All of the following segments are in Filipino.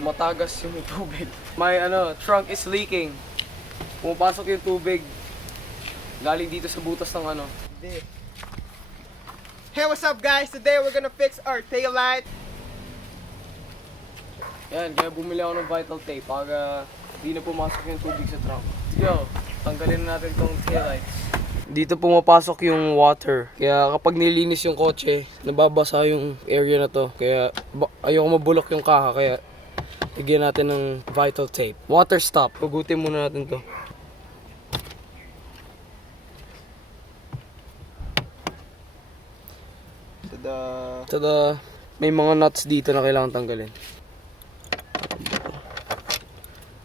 Tumatagas yung tubig. My trunk is leaking. Pumapasok yung tubig. Galing dito sa butas ng Hey, what's up guys? Today we're gonna fix our tail light. Yan, kaya bumili ako ng vital tape para di na pumasok yung tubig sa trunk. Yo, tanggalin na natin tong tail lights. Dito pumapasok yung water. Kaya kapag nilinis yung kotse, nababasa yung area na to. Kaya ayoko mabulok yung kaha. Kaya lagyan natin ng vital tape. Water stop. Hugutin muna natin to. Tada! May mga nuts dito na kailangan tanggalin.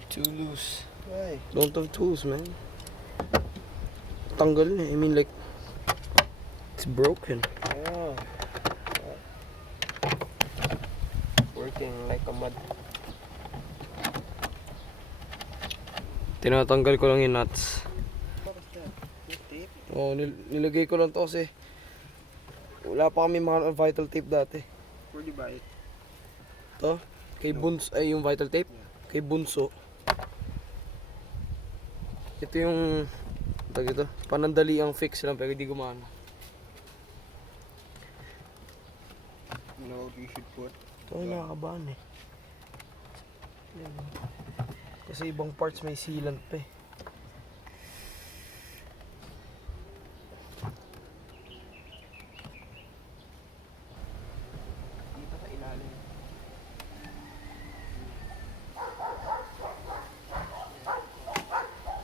Too loose. Why? Don't have tools, man. Tanggal na. I mean, like, it's broken. Yeah. Working like a mud. Tinatanggal ko lang yung nuts. What is that? Your tape? Oh, nilagay ko lang to kasi wala pa kami mga vital tape dati. Where do you buy it? To? Kay Bunso, ay yung vital tape? Kay Bunso. Ito yung ito, panandali ang fix lang pero hindi gumana. You know what you should put? Ito ay nakakabahan eh. Kasi ibang parts may sealant pa eh. Dito sa ilalim.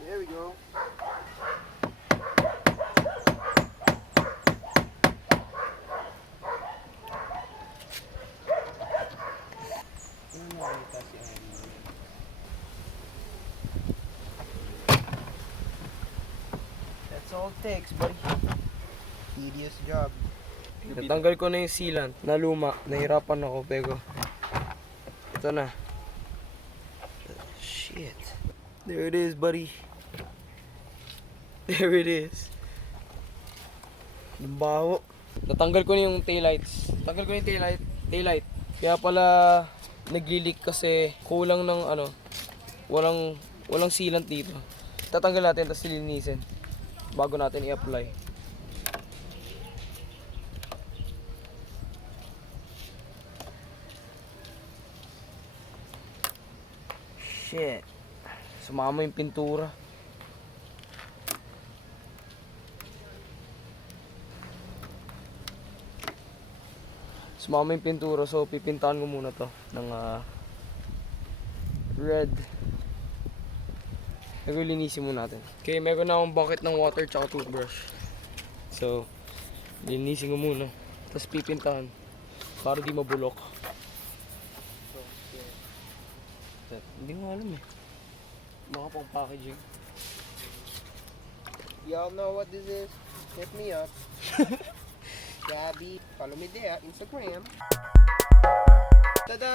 There we go. That's all it takes, buddy. Tedious job. Natanggal ko na yung sealant na luma. Nahirapan ako pero ito na. Shit. There it is, buddy. There it is. Ang baho. Natanggal ko na yung taillights. Natanggal ko na yung taillight. Kaya pala nag-leak kasi kulang ng walang sealant dito. Tatanggal natin tapos lilinisin bago natin i-apply. Shit. Sumama yung pintura. Sumama yung pintura, so pipintahan ko muna to ng red. Linisin muna natin. Okay, meron na akong bucket ng water tsaka toothbrush. So, linisin ko muna. Tapos pipintahan para di mabulok. Hindi ko alam eh. Baka pang packaging. Y'all know what this is? Hit me up. Gabby, follow me there, Instagram. Tada!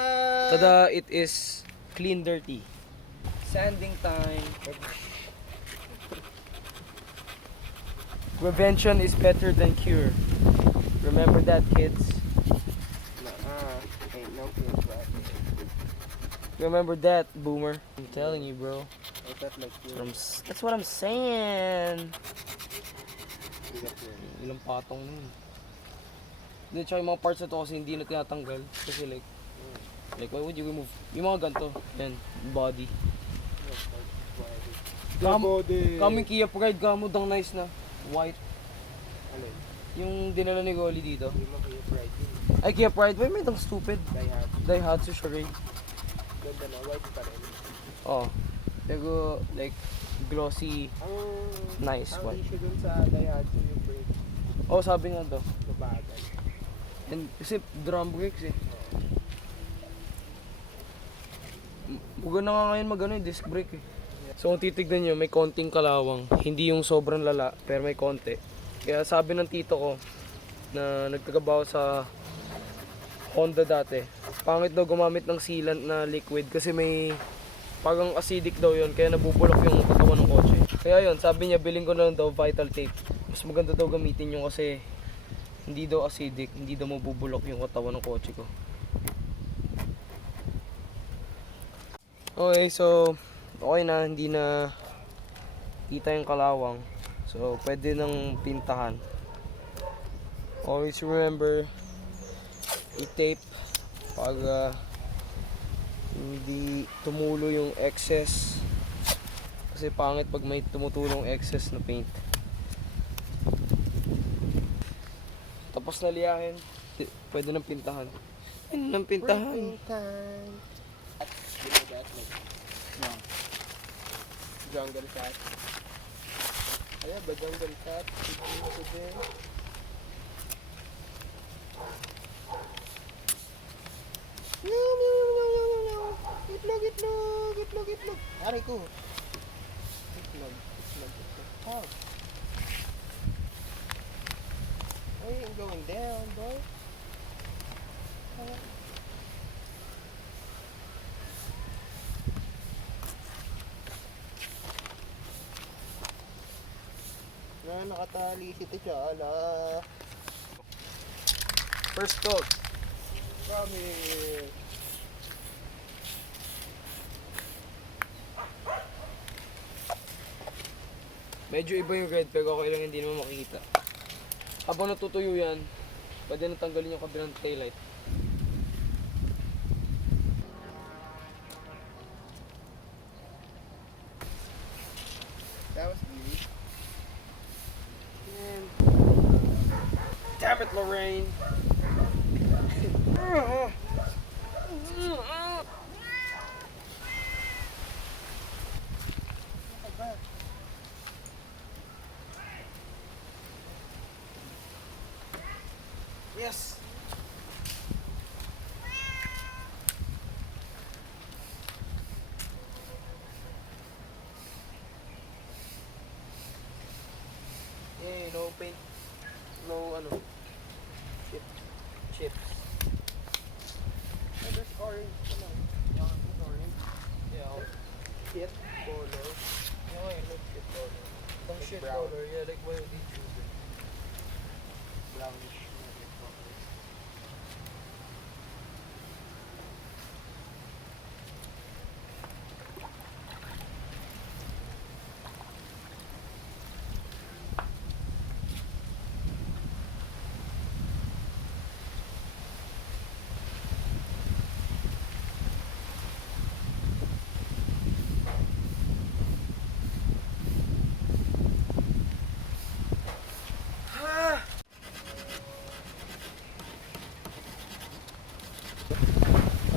Tada! It is clean dirty. Sanding time. Prevention is better than cure. Remember that, kids. Ain't no kids right here. Remember that, boomer. I'm telling you, bro. Ain't that like you? That's what I'm saying. Ilang patong na yun. Hindi, tsaka yung mga parts na to kasi hindi na tinatanggal. Kasi like why would you remove? Yung mga ganito. Yan, body. Kaming Kia Pride, gamod ang nice na. White. Alin? Yung dinala ni Golly dito. Hindi mo Kia Pride yun. Ay, Kia Pride. Why may itong stupid? Daihatsu. Daihatsu siya rin. Ganda na, white pa rin. Oo. Pero like glossy, nice Ang one. issue dun sa Daihatsu yung brake. Oh, sabi nga to. Mabagal. And kasi drum brakes eh. Buga na nga ngayon disc brake eh. So kung titignan nyo, may konting kalawang. Hindi yung sobrang lala, pero may konti. Kaya sabi ng tito ko, na nagtagabaho sa Honda dati, pangit daw gumamit ng sealant na liquid kasi may parang acidic daw yun, kaya nabubulok yung katawan ng kotse. Kaya yun, sabi niya, bilhin ko na lang daw vital tape. Mas maganda daw gamitin yung kasi hindi daw acidic, hindi daw mabubulok yung katawan ng kotse ko. Okay, so okay na, hindi na kita yung kalawang. So, pwede nang pintahan. Always remember, i-tape pag hindi tumulo yung excess. Kasi pangit pag may tumutulong excess na paint. Tapos na liyahin, pwede nang pintahan. Pwede nang pintahan. Time. At ginagat like no. Jungle cat. Ayan ba jungle cat? Ito din. Itlog, itlog, itlog, itlog. Aray ko. Itlog, itlog, itlog. Oh. I ain't going down, boy. Nakatali si T'Challa. First coat. Promise. Medyo iba yung red pero okay lang, hindi naman makikita. Habang natutuyo yan, pwede na tanggalin yung kabilang taillight. That was easy. Damn it, Lorraine! Yes! Yay, no paint. No, ano, chips. Oh, there's orange. Come on. Yeah, there's orange. Yeah, Shit color. okay, look, shit color. Some Like shit brown. color, yeah, like what did you do? Brownish.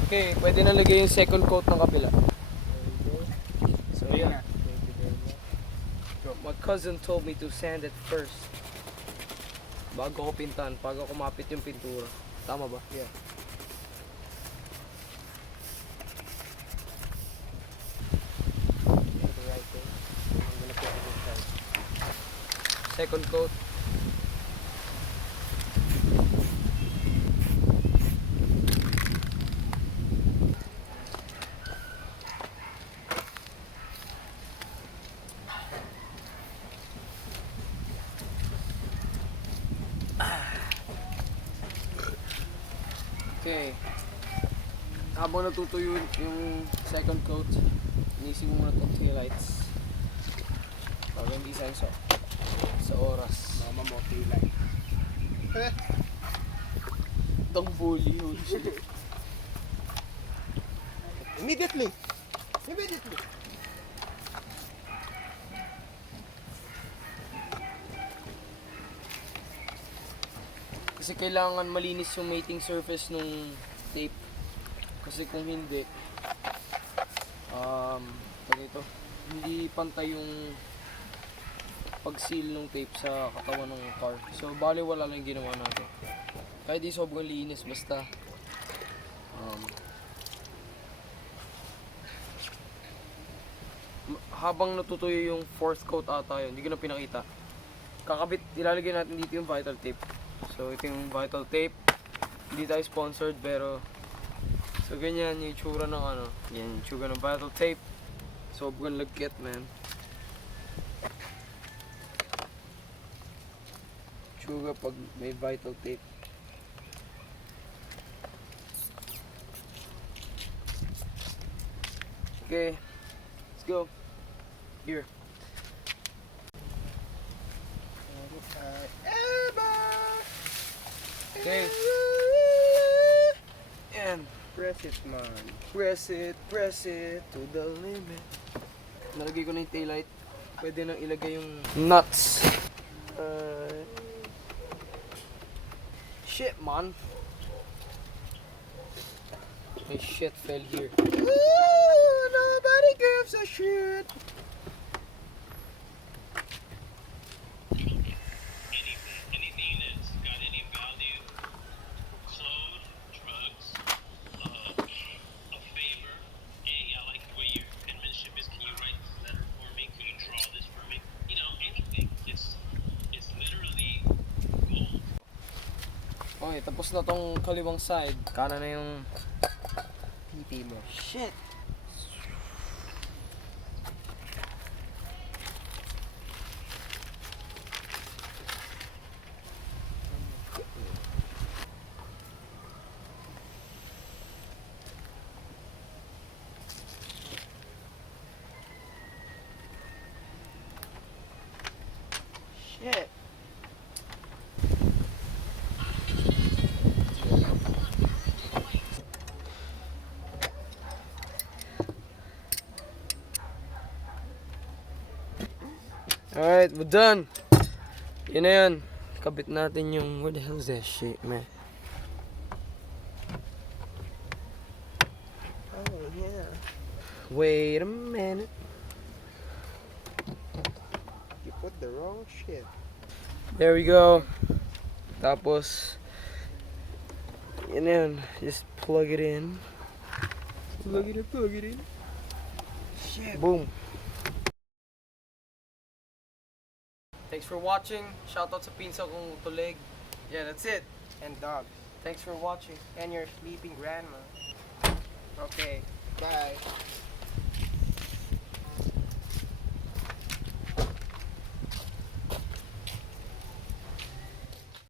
Okay, pwede na lagay yung second coat ng kapila. So yeah, my cousin told me to sand it first. Bago ko pintahan, bago kumapit yung pintura. Tama ba? Yeah. The right thing. I'm gonna put it inside. Second coat. Okay. Habang natutuyo yung second coat, inisin mo muna itong taillights. Para hindi sayang sa oras. Mama mo, light. Itong bully, holy shit. Immediately. Immediately. Kasi kailangan malinis yung mating surface nung tape. Kasi kung hindi, ito, hindi pantay yung pag-seal ng tape sa katawan ng car. So, bali wala lang yung ginawa natin. Kahit di sobrang linis, basta habang natutuyo yung fourth coat ata yun, hindi ko na pinakita. Kakabit, ilalagay natin dito yung vital tape. So, ito yung vital tape. Hindi tayo sponsored, pero so, ganyan yung itsura ng ano. Yan yung itsura ng vital tape. Sobrang lagkit, man. Itsura pag may vital tape. Okay, let's go. Here. Okay. And Press it, man. press it to the limit. Nalagay ko na yung taillight. Pwede nang ilagay yung nuts. Shit, man. My shit fell here. Ooh, nobody gives a shit. Anything that's got any value, clothes, drugs, a favor. Hey, I like the way your penmanship is. Can you write this letter for me? Can you draw this for me? You know, anything. It's literally gold. Okay, tapos na tong kaliwang side. Kanan na yung... Pipi mo. Shit! Shit! Alright, we're done. Yun na yun. Kabit natin yung... Where the hell is that shit, man? Oh, yeah. Wait a minute. You put the wrong shit. There we go. Tapos... Yun na yun. Just plug it in. Plug it in. Shit. Boom. Thanks for watching. Shoutout sa pinsa kong tulig. Yeah, that's it. And dog. Thanks for watching. And your sleeping grandma. Okay. Bye.